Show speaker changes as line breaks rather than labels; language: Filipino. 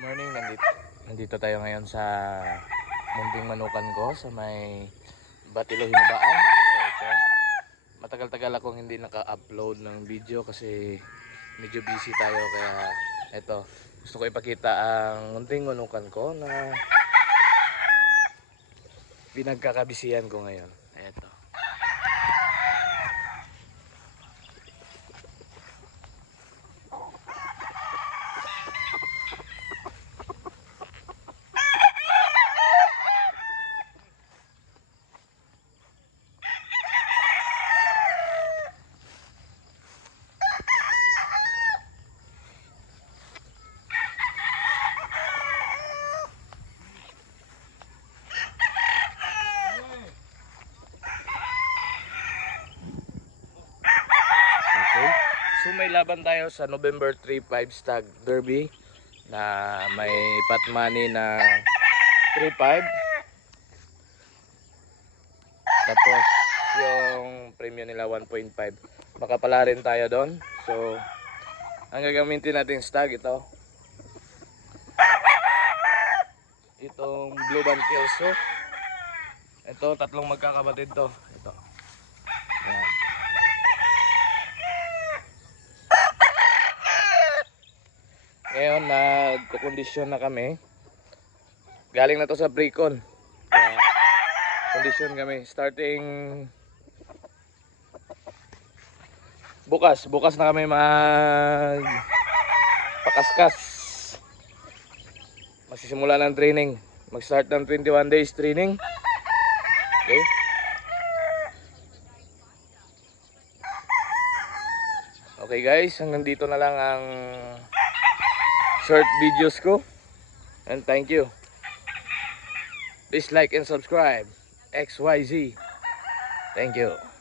morning, nandito, nandito tayo ngayon sa munting manukan ko sa may Batilo Hinabaan. So ito, matagal-tagal akong hindi naka-upload ng video kasi medyo busy tayo kaya ito, gusto ko ipakita ang munting manukan ko na pinagkakabisihan ko ngayon. Ito. So may laban tayo sa November 3-5 Stag Derby na may pot money na 3-5. Tapos yung premium nila 1.5. Makapala rin tayo doon. So ang gagamitin natin stag ito. Itong Blue Band Kelso. Ito tatlong magkakapatid to. Ito. Yan. Ngayon, nagkukondisyon na kami. Galing na to sa pre-con. Kaya, kondisyon kami. Starting bukas. Bukas na kami mag pakaskas. Magsisimula ng training. Mag-start ng 21 days training. Okay? Okay guys, hanggang dito na lang ang short videos ko. And thank you. Please like and subscribe. XYZ. Thank you.